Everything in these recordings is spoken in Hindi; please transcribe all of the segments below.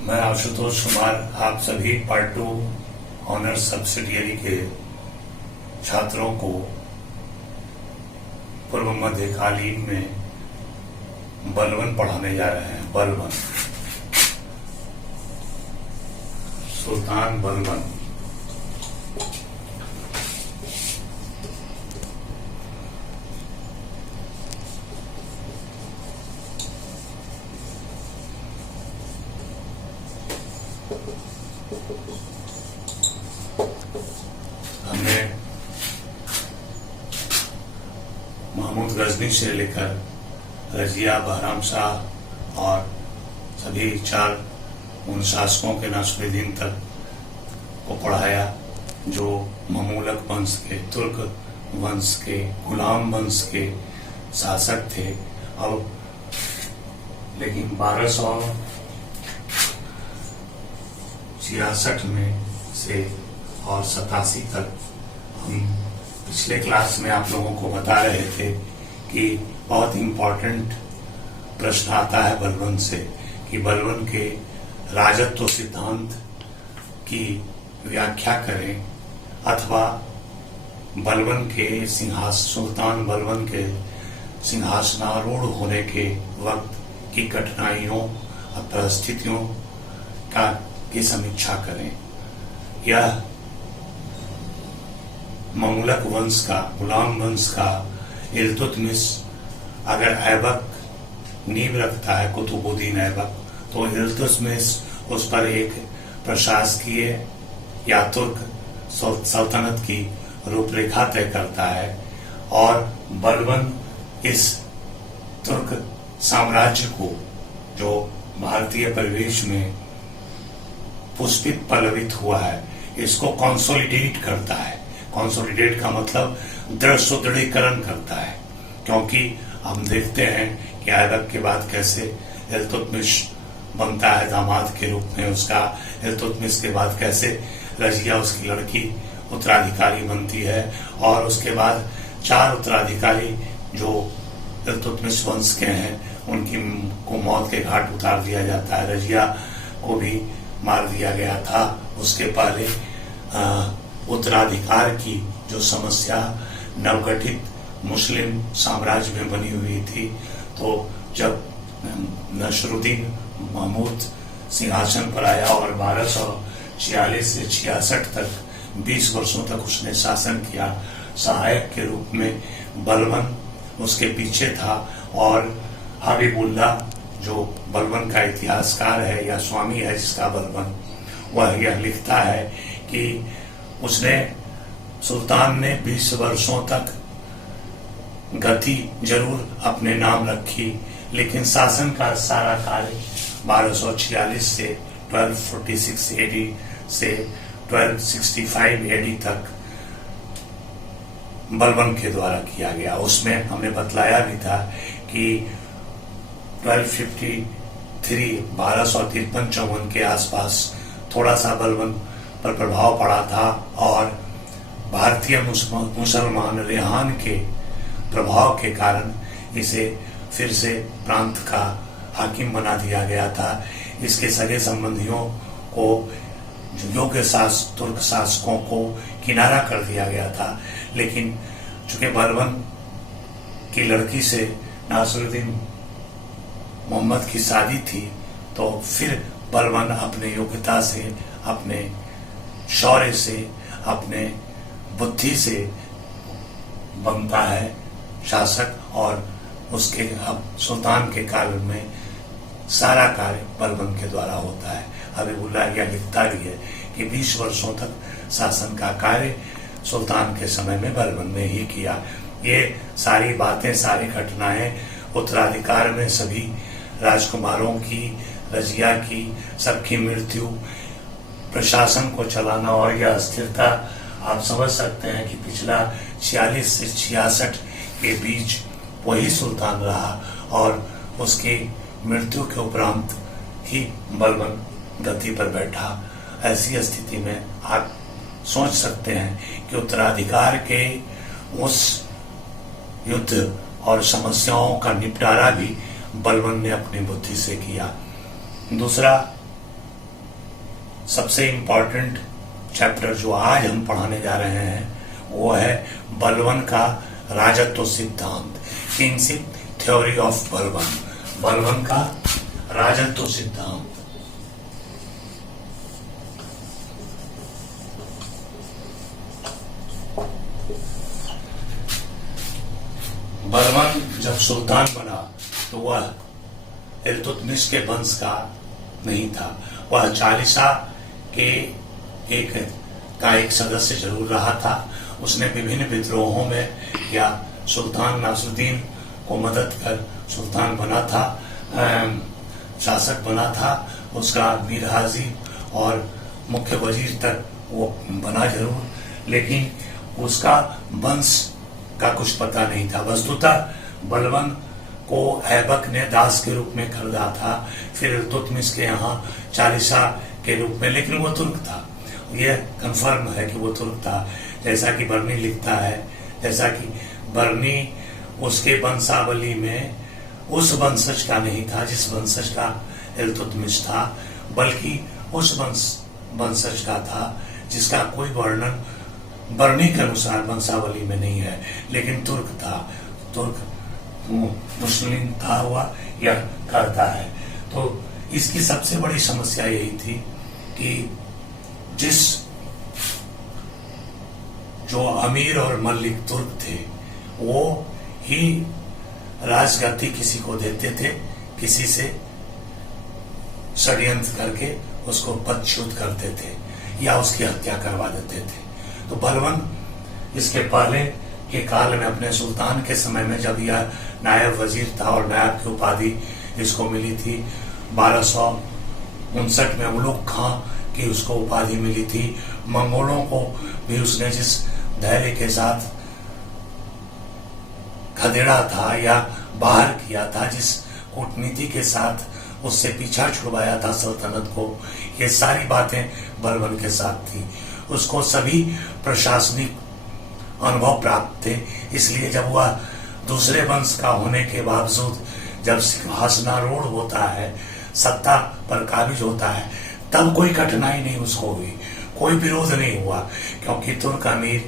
मैं आशुतोष कुमार आप सभी पार्ट 2 ऑनर्स सब्सिडियरी के छात्रों को पूर्व मध्यकालीन में बलवन पढ़ाने जा रहे हैं। बलवन, सुल्तान बलवन। हमने महमूद गजनी से लेकर रजिया, बहराम शाह और सभी 4 उन शासकों के नासिरुद्दीन तक को पढ़ाया जो ममूलक वंश के, तुर्क वंश के, गुलाम वंश के शासक थे। अब लेकिन 1266 में से और 87 तक हम पिछले क्लास में आप लोगों को बता रहे थे कि बहुत इंपॉर्टेंट प्रश्न आता है बलवन से कि बलवन के राजत्व सिद्धांत की व्याख्या करें अथवा बलवन के सुल्तान बलवन के सिंहासनारूढ़ होने के वक्त की कठिनाइयों और परिस्थितियों की समीक्षा करें। यह ममलूक वंश का, गुलाम वंश का इल्तुतमिश अगर ऐबक नींव रखता है, कुतुबुद्दीन ऐबक, तो इल्तुतमिश उस पर एक प्रशासकीय या तुर्क सल्तनत की रूपरेखा तय करता है और बलवन इस तुर्क साम्राज्य को जो भारतीय परिवेश में पुष्पित पल्लवित हुआ है, इसको कंसोलिडेट करता है। कंसोलिडेट का मतलब दृढ़ सुदृढ़ीकरण करता है, क्योंकि हम देखते हैं कि ऐबक के बाद कैसे इल्तुतमिश बनता है दामाद के रूप में उसका। इल्तुतमिश के बाद कैसे रजिया उसकी लड़की उत्तराधिकारी बनती है और उसके बाद 4 उत्तराधिकारी जो इल्तुतमिश वंश के हैं उनकी को मौत के घाट उतार दिया जाता है। रजिया को भी मार दिया गया था। उसके पहले उत्तराधिकार की जो समस्या नवगठित मुस्लिम साम्राज्य में बनी हुई थी, तो जब नसरुद्दीन महमूद सिंहासन पर आया और 1246 से 66 तक 20 वर्षों तक उसने शासन किया, सहायक के रूप में बलवन उसके पीछे था। और हबीबुल्लाह जो बलवन का इतिहासकार है या स्वामी है जिसका बलवन, वह यह लिखता है कि उसने सुल्तान ने 20 वर्षों तक गति जरूर अपने नाम रखी, लेकिन शासन का सारा कार्य 1246 से 1246 एडी से 1265 एडी तक बलवन के द्वारा किया गया। उसमें हमने बतलाया भी था कि 1253 के आसपास थोड़ा सा बलवन पर प्रभाव पड़ा था और भारतीय मुसलमान रेहान के प्रभाव के कारण इसे फिर से प्रांत का हाकिम बना दिया गया था। इसके सगे संबंधियों को, योग्य तुर्क शासकों को किनारा कर दिया गया था। लेकिन चूंकि बलवन की लड़की से नासिरुद्दीन मोहम्मद की शादी थी, तो फिर बलवन अपने योग्यता से, अपने शौर्य से, अपने बुद्धि से बनता है शासक और उसके अब सुल्तान के काल में सारा कार्य बलवन के द्वारा होता है। हबीबुल्लाह यह लिखता भी है कि 20 वर्षों तक शासन का कार्य सुल्तान के समय में बलवन ने ही किया। ये सारी बातें, सारी घटनाएं उत्तराधिकार में सभी राजकुमारों की, रजिया की, सबकी मृत्यु, प्रशासन को चलाना और यह अस्थिरता, आप समझ सकते हैं कि पिछला 46 से 66 के बीच वही सुल्तान रहा और उसकी मृत्यु के उपरांत ही बलवन गद्दी पर बैठा। ऐसी स्थिति में आप सोच सकते हैं कि उत्तराधिकार के उस युद्ध और समस्याओं का निपटारा भी बलवन ने अपनी बुद्धि से किया। दूसरा, सबसे इम्पोर्टेंट चैप्टर जो आज हम पढ़ाने जा रहे हैं वो है बलबन का राजत्व सिद्धांत, kingship theory of Balban. Balban का राजत्व सिद्धांत। बलबन जब सुल्तान बना तो वह इल्तुतमिश के वंश का नहीं था, वह चालीसा के एक सदस्य जरूर रहा था। उसने विभिन्न विद्रोहों में या सुल्तान नासरुद्दीन को मदद कर सुल्तान बना था, शासक बना था। उसका मीर हाजी और मुख्य वजीर तक वो बना जरूर, लेकिन उसका वंश का कुछ पता नहीं था। वस्तुतः बलबन को ऐबक ने दास के रूप में खरीदा था, फिर इल्तुतमिश के यहाँ चालीसा के रूप में, लेकिन वो तुर्क था। यह कंफर्म है कि वो तुर्क था, जैसा कि बर्नी लिखता है, जैसा कि बर्नी उसके वंशावली में उस वंशज का नहीं था जिस वंशज का इल्तुतमिश था, बल्कि उस वंशज का था जिसका कोई वर्णन बर्नी के अनुसार वंशावली में नहीं है, लेकिन तुर्क था। तुर्क मुस्लिम था हुआ यह कहता है। तो इसकी सबसे बड़ी समस्या यही थी कि जिस जो अमीर और मलिक तुर्क थे वो ही राजगद्दी किसी को देते थे, किसी से षड्यंत्र करके उसको पदच्युत करते थे या उसकी हत्या करवा देते थे। तो बलबन इसके पहले के काल में अपने सुल्तान के समय में जब यह नायब वजीर था और नायब की उपाधि इसको मिली थी 1259 में उमलुक खां की उसको उपाधि मिली थी। मंगोलों को भी उसने जिस धैर्य के साथ खदेड़ा था या बाहर किया था, जिस कूटनीति के साथ उससे पीछा छुड़वाया था सल्तनत को, ये सारी बातें बलबन के साथ थी। उसको सभी प्रशासनिक अनुभव प्राप्त थे, इसलिए जब वह दूसरे वंश का होने के बावजूद जब सिंहासनारूढ़ होता है, सत्ता पर काबिज होता है, तब कोई कठिनाई नहीं उसको हुई, कोई विरोध नहीं हुआ, क्योंकि तुर्क अमीर,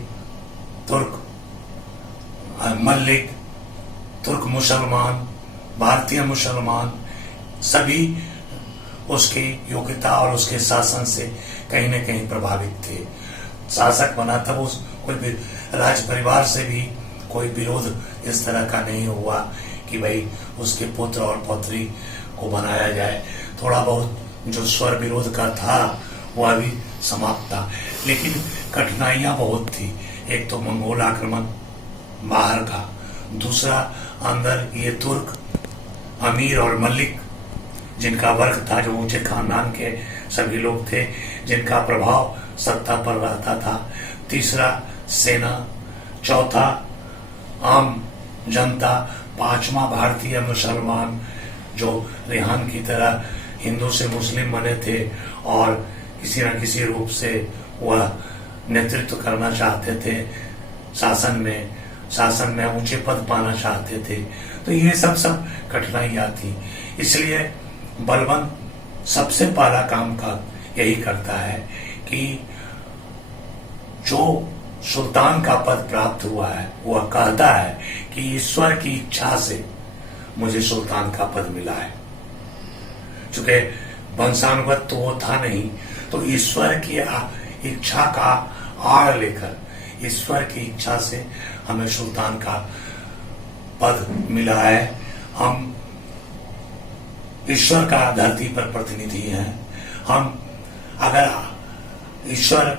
तुर्क मल्लिक, तुर्क मुसलमान, भारतीय मुसलमान सभी उसकी योग्यता और उसके शासन से कहीं न कहीं प्रभावित थे। शासक बना तब उस कोई भी राज परिवार से भी कोई विरोध इस तरह का नहीं हुआ कि भाई उसके पुत्र और पौत्री को बनाया जाए। थोड़ा बहुत जो स्वर विरोध का था वह भी समाप्त था, लेकिन कठिनाइयां बहुत थी। एक तो मंगोल आक्रमण बाहर का, दूसरा अंदर ये तुर्क अमीर और मलिक जिनका वर्ग था, जो ऊंचे खानदान के सभी लोग थे, जिनका प्रभाव सत्ता पर रहता था। तीसरा सेना, चौथा आम जनता, पांचवा भारतीय मुसलमान जो रेहान की तरह हिंदू से मुस्लिम बने थे और किसी न किसी रूप से वह नेतृत्व करना चाहते थे, शासन में ऊंचे पद पाना चाहते थे। तो ये सब कठिनाइयां थी। इसलिए बलबन सबसे पहला काम का यही करता है कि जो सुल्तान का पद प्राप्त हुआ है वह कहता है कि ईश्वर की इच्छा से मुझे सुल्तान का पद मिला है। चूंकि वंशानुगत तो वो था नहीं, तो ईश्वर की इच्छा का आड़ लेकर, ईश्वर की इच्छा से हमें सुल्तान का पद मिला है। हम ईश्वर का धरती पर प्रतिनिधि हैं। हम अगर ईश्वर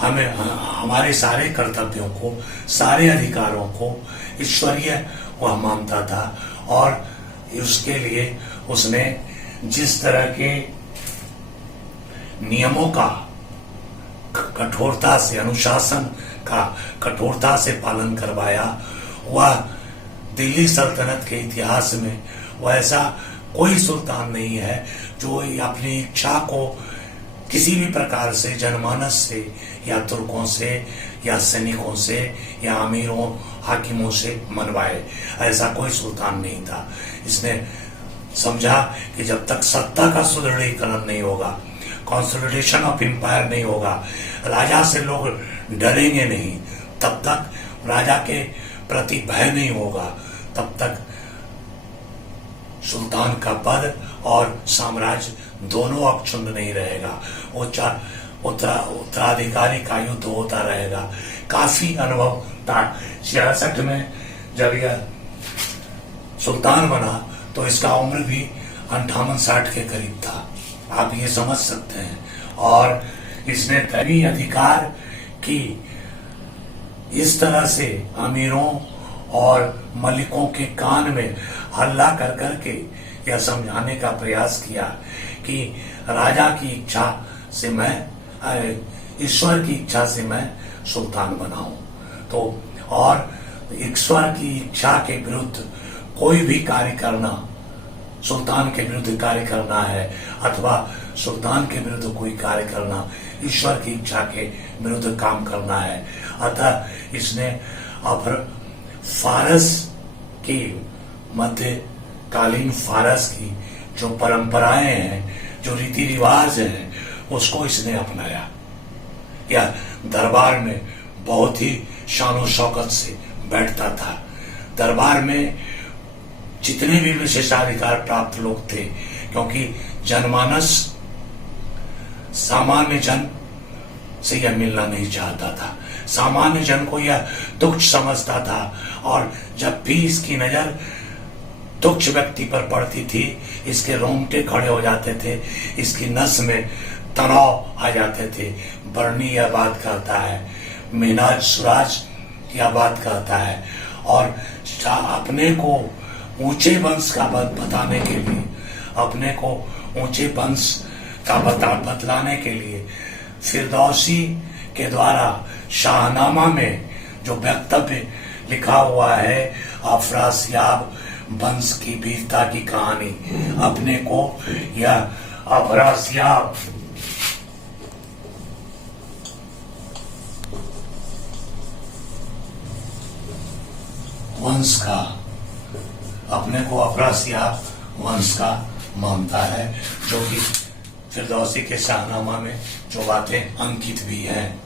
हमें हमारे सारे कर्तव्यों को, सारे अधिकारों को ईश्वरीय वह मानता था, और उसके लिए उसने जिस तरह के नियमों का कठोरता से, अनुशासन का कठोरता से पालन करवाया, वह दिल्ली सल्तनत के इतिहास में वैसा कोई सुल्तान नहीं है जो अपनी इच्छा को किसी भी प्रकार से जनमानस से या तुर्कों से या सैनिकों से या अमीरों हाकिमों से मनवाए। ऐसा कोई सुल्तान नहीं था। इसने समझा कि जब तक सत्ता का सुदृढ़ीकरण नहीं होगा कंसोलिडेशन ऑफ एम्पायर नहीं होगा, राजा से लोग डरेंगे नहीं, तब तक राजा के प्रति भय नहीं होगा, तब तक सुल्तान का पद और साम्राज्य दोनों अक्षुण्ण नहीं रहेगा। उत्तराधिकारी का युद्ध होता रहेगा। काफी अनुभव था 66 में जब यह सुल्तान बना तो इसका उम्र भी 58-60 के करीब था, आप ये समझ सकते हैं। और इसने दैवी अधिकार की इस तरह से अमीरों और मलिकों के कान में हल्ला कर करके यह समझाने का प्रयास किया कि राजा की इच्छा से मैं, ईश्वर की इच्छा से मैं सुल्तान बना हूं। तो और ईश्वर की इच्छा के विरुद्ध कोई भी कार्य करना, सुल्तान के विरुद्ध कार्य करना है अथवा सुल्तान के विरुद्ध कोई कार्य करना ईश्वर की इच्छा के विरुद्ध काम करना है। अतः इसने फारस की, मध्यकालीन फारस की जो परंपराएं हैं, जो रीति रिवाज हैं, उसको इसने अपनाया। यह दरबार में बहुत ही शानो शौकत से बैठता था। दरबार में जितने भी विशेषाधिकार प्राप्त लोग थे, क्योंकि जनमानस सामान्य जन से यह मिलना नहीं चाहता था, सामान्य जन को यह तुच्छ समझता था, और जब भी इसकी नजर तुच्छ व्यक्ति पर पड़ती थी इसके रोंगटे खड़े हो जाते थे, इसकी नस में तनाव आ जाते थे। बर्नी यह बात कहता है, मिनाज सुराज यह बात कहता है, और अपने को ऊंचे वंश का बताने के लिए, अपने को ऊंचे वंश का बतलाने के लिए फिरदौसी के द्वारा शाहनामा में जो वक्तव्य लिखा हुआ है, अफरासियाब वंश की वीरता की कहानी, अपने को यह अफरासियाब वंश का, अपने को अफरासियाब वंश का मानता है, जो कि फिरदौसी के शाहनामा में जो बातें अंकित भी हैं।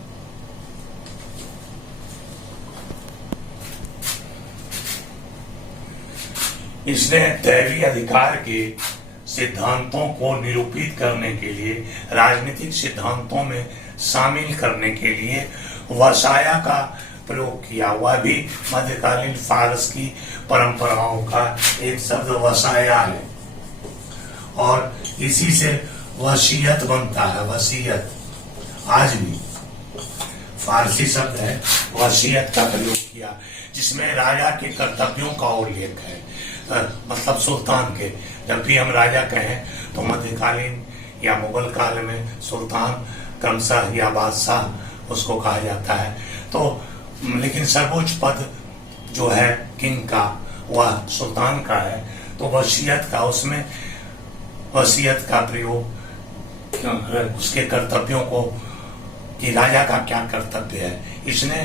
इसने दैवी अधिकार के सिद्धांतों को निरूपित करने के लिए, राजनीतिक सिद्धांतों में शामिल करने के लिए वसाया का प्रयोग किया। वह भी मध्यकालीन फारस की परंपराओं का एक शब्द वसाया है, और इसी से वसीयत बनता है। वसीयत आज भी फारसी शब्द है, वसीयत का प्रयोग किया, जिसमें राजा के कर्तव्यों का उल्लेख है। मतलब सुल्तान के, जब भी हम राजा कहें तो मध्यकालीन या मुगल काल में सुल्तान क्रमशः या बादशाह उसको कहा जाता है। तो लेकिन सर्वोच्च पद जो है किंग का, वह सुल्तान का है। तो वसीयत का, उसमें वसीयत का प्रयोग उसके कर्तव्यों को, कि राजा का क्या कर्तव्य है। इसने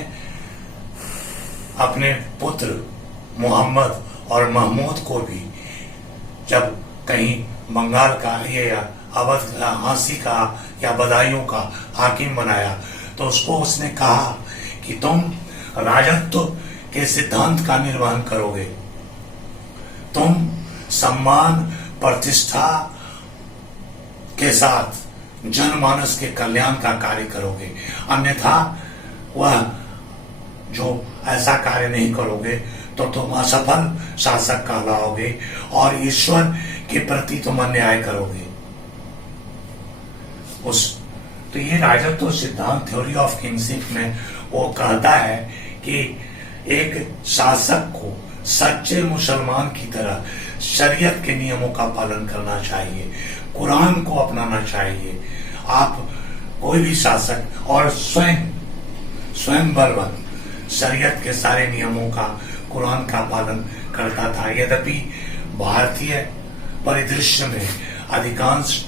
अपने पुत्र मोहम्मद और महमूद को भी जब कहीं बंगाल का ये या अवध हाँसी का या बदायूं का हाकिम बनाया, तो उसको उसने कहा कि तुम राजत्व के सिद्धांत का निर्वहन करोगे, तुम सम्मान प्रतिष्ठा के साथ जनमानस के कल्याण का कार्य करोगे, अन्यथा वह जो ऐसा कार्य नहीं करोगे तो तुम असफल शासक कहलाओगे और ईश्वर के प्रति तुम अन्याय करोगे। तो ये राजत्व सिद्धांत, थ्योरी ऑफ किंगशिप में वो कहता है कि एक शासक को सच्चे मुसलमान की तरह शरीयत के नियमों का पालन करना चाहिए, कुरान को अपनाना चाहिए। आप कोई भी शासक, और स्वयं बलवंत शरीयत के सारे नियमों का, कुरान का पालन करता था। यद्यपि भारतीय परिदृश्य में अधिकांश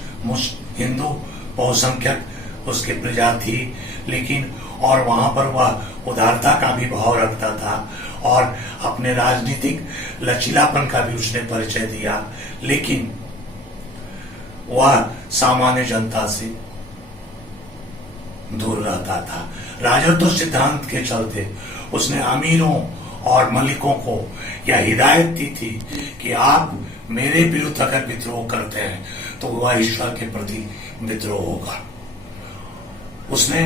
हिंदू बहुसंख्यक उसकी प्रजा थी, लेकिन और वहां पर वह उदारता का भी भाव रखता था और अपने राजनीतिक लचीलापन का भी उसने परिचय दिया, लेकिन वह सामान्य जनता से दूर रहता था। राजत्व सिद्धांत के चलते उसने अमीरों और मलिकों को यह हिदायत दी थी कि आप मेरे विरुद्ध अगर विद्रोह करते हैं तो वह ईश्वर के प्रति विद्रोह होगा। उसने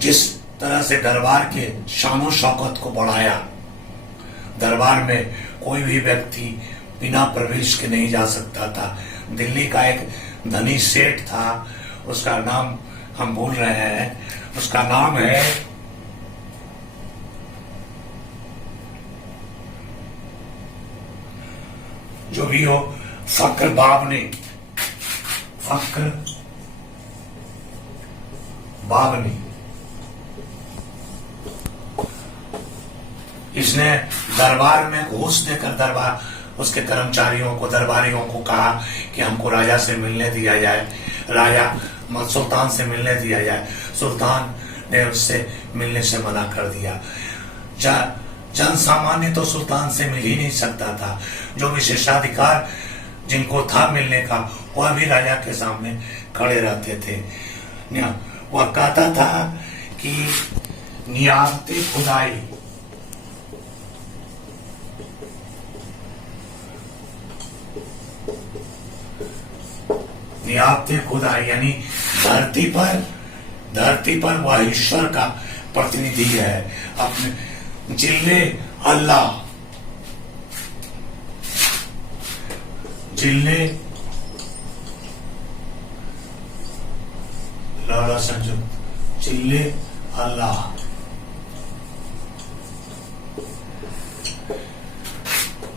जिस तरह से दरबार के शानो शौकत को बढ़ाया, दरबार में कोई भी व्यक्ति बिना प्रवेश के नहीं जा सकता था। दिल्ली का एक धनी सेठ था, उसका नाम हम भूल रहे हैं, उसका नाम है जो भी हो, फक्र बावनी। इसने दरबार में घूस देकर दरबार उसके कर्मचारियों को, दरबारियों को कहा कि हमको राजा से मिलने दिया जाए, सुल्तान से मिलने दिया जाए। सुल्तान ने उससे मिलने से मना कर दिया। जन सामान्य तो सुल्तान से मिल ही नहीं सकता था। जो विशेषाधिकार जिनको था मिलने का, वह भी राजा के सामने खड़े रहते थे। वह कहता था कि नियामते खुदाई, नियामते खुदाई यानी धरती पर वह ईश्वर का प्रतिनिधि है। अपने जिल्ले अल्लाह, लाला संयुक्त जिल्ले अल्लाह।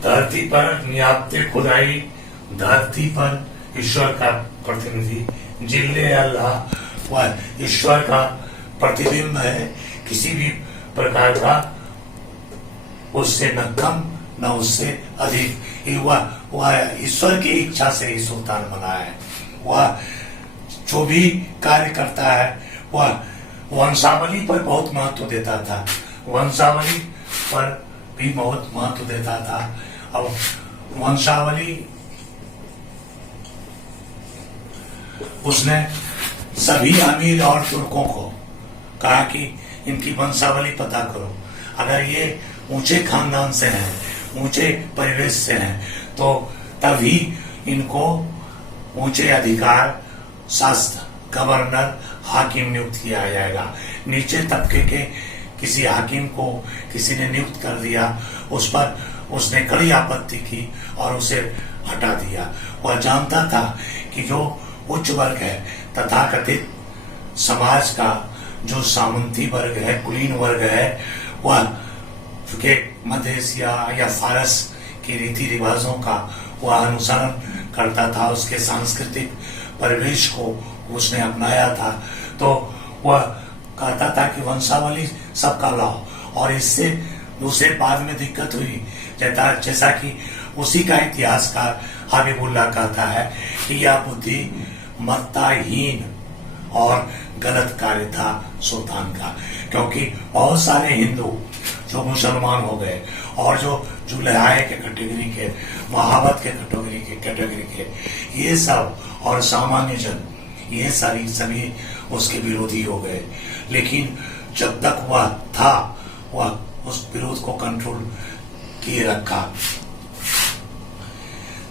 धरती पर नियामते खुदाई, धरती पर ईश्वर का प्रतिनिधि। जिल्ले अल्लाह, वह ईश्वर का प्रतिबिंब है। किसी भी प्रकार का उससे न कम न उससे अधिक। वह ईश्वर की इच्छा से ही सुल्तान बना है। वह जो भी कार्य करता है वह वंशावली पर बहुत महत्व देता था। वंशावली पर भी बहुत महत्व देता था। अब वंशावली उसने सभी अमीर और तुर्कों को कहा कि इनकी वंशावली पता करो। अगर ये ऊंचे खानदान से हैं, ऊंचे परिवेश से हैं, तो तभी इनको ऊंचे अधिकार, शास्त्र, गवर्नर, हाकिम नियुक्त किया जाएगा। नीचे तबके के किसी हाकिम को किसी ने नियुक्त कर दिया, उस पर उसने कड़ी आपत्ति की और उसे हटा दिया। वह जानता था कि जो उच्च वर्ग है, तथाकथित समाज का जो सामंती वर्ग है, कुलीन वर्ग है, वह चूंकि मध्य एशिया या फारस के रीति रिवाजों का वह अनुसरण करता था, उसके सांस्कृतिक परिवेश को उसने अपनाया था, तो वह कहता था कि वंशावली सबका लाओ। और इससे उसे बाद में दिक्कत हुई, जैसा कि उसी का इतिहासकार हबीबुल्लाह कहता है कि यह बुद्धि मत्ताहीन और गलत कार्य था सुल्तान का, क्योंकि बहुत सारे हिंदू जो मुसलमान हो गए और जो जुल्हाए के कैटेगरी के, महावत के कैटेगरी के ये सब और सामान्य जन, ये सभी उसके विरोधी हो गए। लेकिन जब तक वह था, वह उस विरोध को कंट्रोल किए रखा।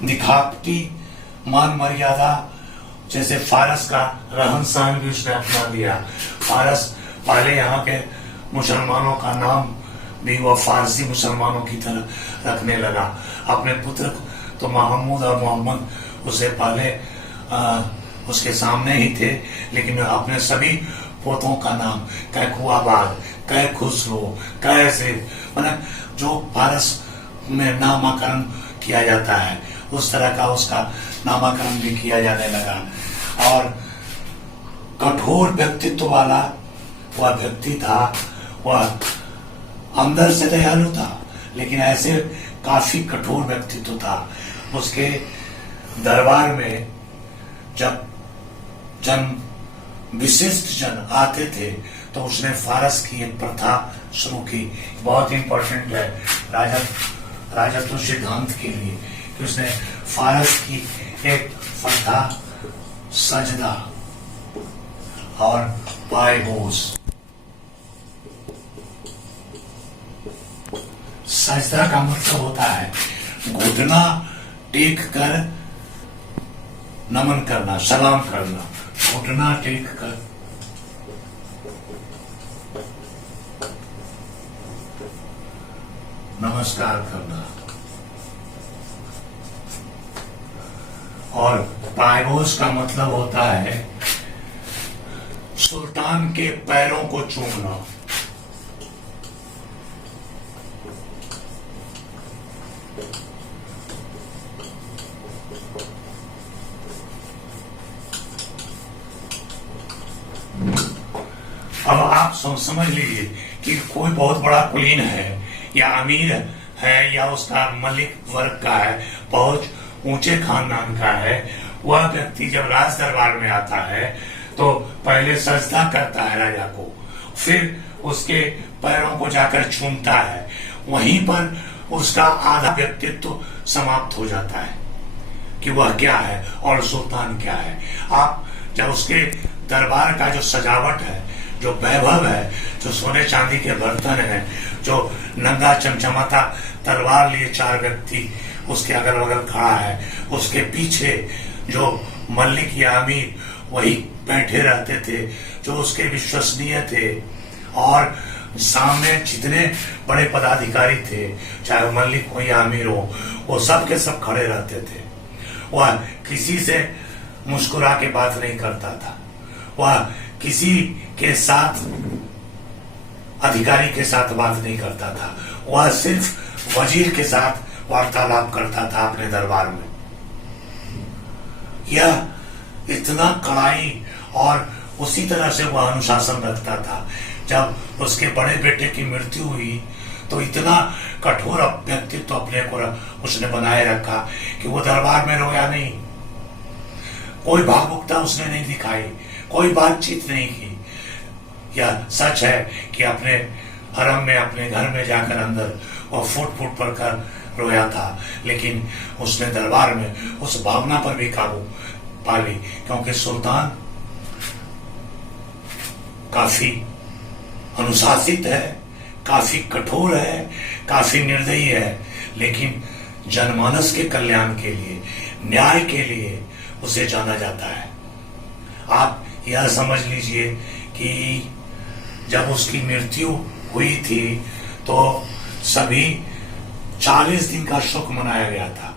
दिखावटी मान मर्यादा, जैसे फारस का रहन सहन भी उसने अपना लिया। फारस पहले यहाँ के मुसलमानों का नाम भी वह फारसी मुसलमानों की तरह रखने लगा। अपने पुत्र तो महमूद और मोहम्मद उससे पहले उसके सामने ही थे, लेकिन अपने सभी पोतों का नाम कै खुआबाद, कै खुसरो, कैसे, मतलब जो फारस में नामकरण किया जाता है उस तरह का उसका नामकरण भी किया जाने लगा। और कठोर व्यक्तित्व वाला वह व्यक्ति था। वह अंदर से दयालु था, लेकिन ऐसे काफी कठोर व्यक्तित्व था। उसके दरबार में जब विशिष्ट जन आते थे तो उसने फारस की एक प्रथा शुरू की, बहुत इंपॉर्टेंट है राजत्व सिद्धांत के लिए, कि उसने फारस की एक प्रथा सजदा, और पायबोस। सजदा का मतलब होता है घुटना टेक कर नमन करना, सलाम करना, घुटना टेक कर नमस्कार करना। और पायबोस का मतलब होता है सुल्तान के पैरों को चूमना। अब आप समझ लीजिए कि कोई बहुत बड़ा कुलीन है या अमीर है या उसका मलिक वर्ग का है, बहुत ऊंचे खानदान का है, वह व्यक्ति जब राज दरबार में आता है तो पहले सजदा करता है राजा को, फिर उसके पैरों को जाकर चूमता है। वहीं पर उसका आधा व्यक्तित्व समाप्त हो जाता है कि वह क्या है और सुल्तान क्या है। आप जब उसके दरबार का जो सजावट है, जो वैभव है, जो सोने चांदी के बर्तन हैं, जो नंगा चमचमाता तलवार लिए 4 व्यक्ति उसके अगल बगल खड़ा है, उसके पीछे जो मल्लिक या अमीर वही बैठे रहते थे जो उसके विश्वसनीय थे, और सामने जितने बड़े पदाधिकारी थे, चाहे मल्लिक हो या अमीर हो, वो सब के सब खड़े रहते थे। वह किसी से मुस्कुरा के बात नहीं करता था, वह किसी के साथ अधिकारी के साथ बात नहीं करता था, वह सिर्फ वजीर के साथ वार्तालाप करता था अपने दरबार में। यह इतना कड़ाई और उसी तरह से वह अनुशासन रखता था। जब उसके बड़े बेटे की मृत्यु हुई तो इतना कठोर व्यक्तित्व अपने को उसने बनाए रखा कि वो दरबार में रोया नहीं, कोई भावुकता उसने नहीं दिखाई, कोई बातचीत नहीं की। यह सच है कि अपने हरम में, अपने घर में जाकर अंदर वह फुट फुट पड़कर रोया था, लेकिन उसने दरबार में उस भावना पर भी काबू पा ली, क्योंकि सुल्तान काफी अनुशासित है, काफी कठोर है, काफी निर्दयी है, लेकिन जनमानस के कल्याण के लिए, न्याय के लिए उसे जाना जाता है। आप यह समझ लीजिए कि जब उसकी मृत्यु हुई थी तो सभी 40 दिन का शोक मनाया गया था।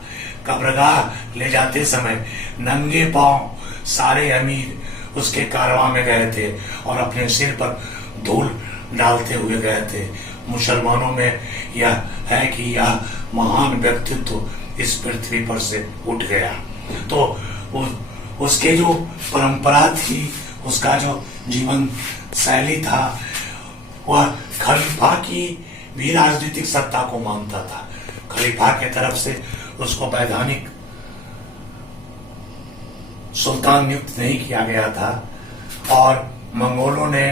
कब्रगाह ले जाते समय नंगे पांव सारे अमीर उसके कारवां में गए थे और अपने सिर पर धूल डालते हुए गए थे। मुसलमानों में यह है कि यह महान व्यक्तित्व इस पृथ्वी पर से उठ गया। तो उसके जो परंपरा थी, उसका जो जीवन शैली था, वह खलीफा की भी राजनीतिक सत्ता को मानता था। खलीफा के तरफ से उसको वैधानिक सुल्तान नियुक्त नहीं किया गया था और मंगोलों ने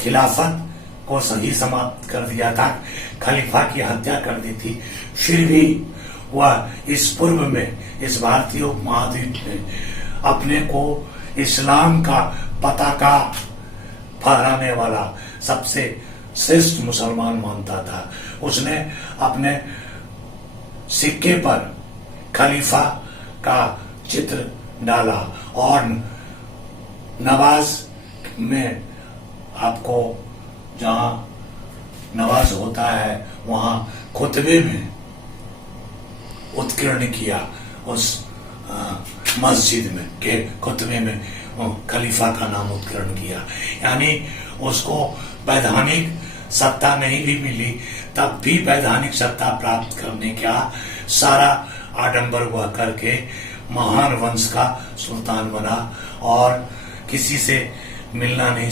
खिलाफत को सही समाप्त कर दिया था, खलीफा की हत्या कर दी थी। फिर भी वह इस पूर्व में, इस भारतीय उपमहाद्वीप में अपने को इस्लाम का पताका फहराने वाला सबसे श्रेष्ठ मुसलमान मानता था। उसने अपने सिक्के पर खलीफा का चित्र डाला और नवाज में, आपको जहां नवाज होता है वहां खुतबे में उत्कीर्ण किया, उस मस्जिद में के खुतबे में खलीफा का नाम उत्कीर्ण किया। यानी उसको वैधानिक सत्ता नहीं भी मिली, तब भी वैधानिक सत्ता प्राप्त करने का सारा आडंबर हुआ करके महान वंश का सुल्तान बना और किसी से मिलना नहीं।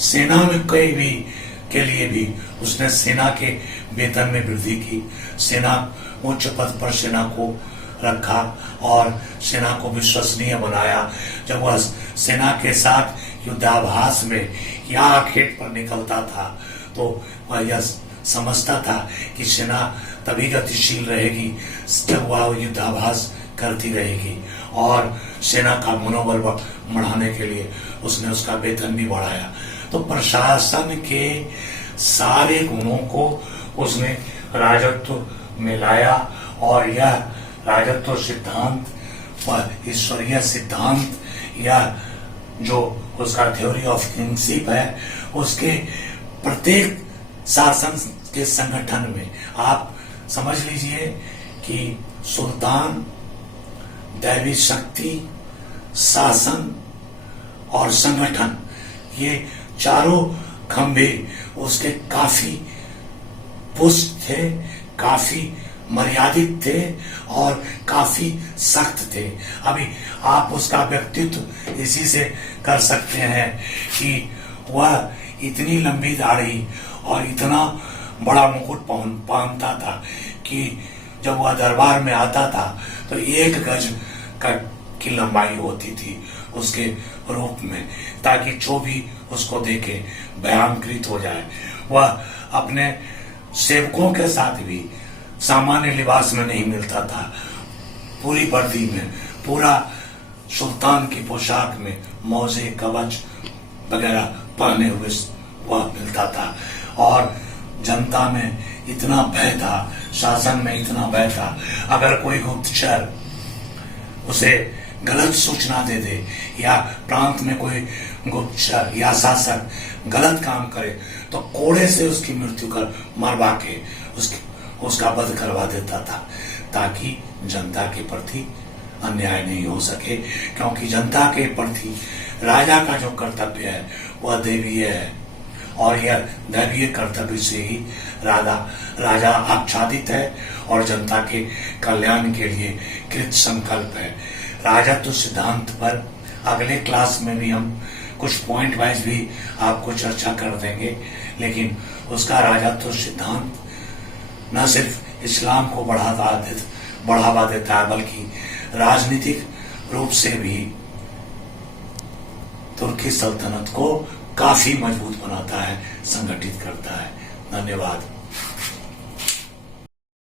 सेना में कई भी के लिए भी उसने सेना के वेतन में वृद्धि की, सेना उच्च पद पर सेना को रखा और सेना को विश्वसनीय बनाया। जब वह सेना के साथ युद्धाभ्यास में या खेत पर निकलता था तो वह यह समझता था कि सेना तभी गतिशील रहेगी जब वह युद्धाभ्यास करती रहेगी, और सेना का मनोबल बढ़ाने के लिए उसने उसका वेतन भी बढ़ाया। तो प्रशासन के सारे गुणों को उसने राजत्व में लाया और यह राजत्व सिद्धांत व ईश्वरीय सिद्धांत या जो उसका थ्योरी ऑफ किंगशिप है उसके प्रत्येक शासन के संगठन में आप समझ लीजिए कि सुल्तान, दैवी शक्ति, शासन और संगठन, ये चारों खंभे उसके काफी पुष्ट थे, काफी मर्यादित थे और काफी सख्त थे। अभी आप उसका व्यक्तित्व इसी से कर सकते हैं कि वह इतनी लंबी दाढ़ी और इतना बड़ा मुकुट पहनता था कि जब वह दरबार में आता था तो 1 गज की लंबाई होती थी उसके रूप में, ताकि जो भी उसको देखे भयंकृत हो जाए। वह अपने सेवकों के साथ भी सामान्य लिबास में नहीं मिलता था, पूरी वर्दी में, पूरा सुल्तान की पोशाक में, मौजे कवच वगैरह पहने हुए वह मिलता था। और जनता में इतना भय था, शासन में इतना भय था, अगर कोई गुप्तचर उसे गलत सूचना दे दे या प्रांत में कोई गुप्तचर या शासक गलत काम करे तो कोड़े से उसकी मृत्यु कर मरवा के उसका वध करवा देता था, ताकि जनता के प्रति अन्याय नहीं हो सके। क्योंकि जनता के प्रति राजा का जो कर्तव्य है वह दैवीय है और यह दैवीय कर्तव्य से ही राजा आच्छादित है और जनता के कल्याण के लिए कृत संकल्प है। राजत्व सिद्धांत पर अगले क्लास में भी हम कुछ पॉइंट वाइज भी आपको चर्चा कर देंगे, लेकिन उसका राजत्व सिद्धांत न सिर्फ इस्लाम को बढ़ावा देता है बल्कि राजनीतिक रूप से भी तुर्की सल्तनत को काफी मजबूत बनाता है, संगठित करता है। धन्यवाद।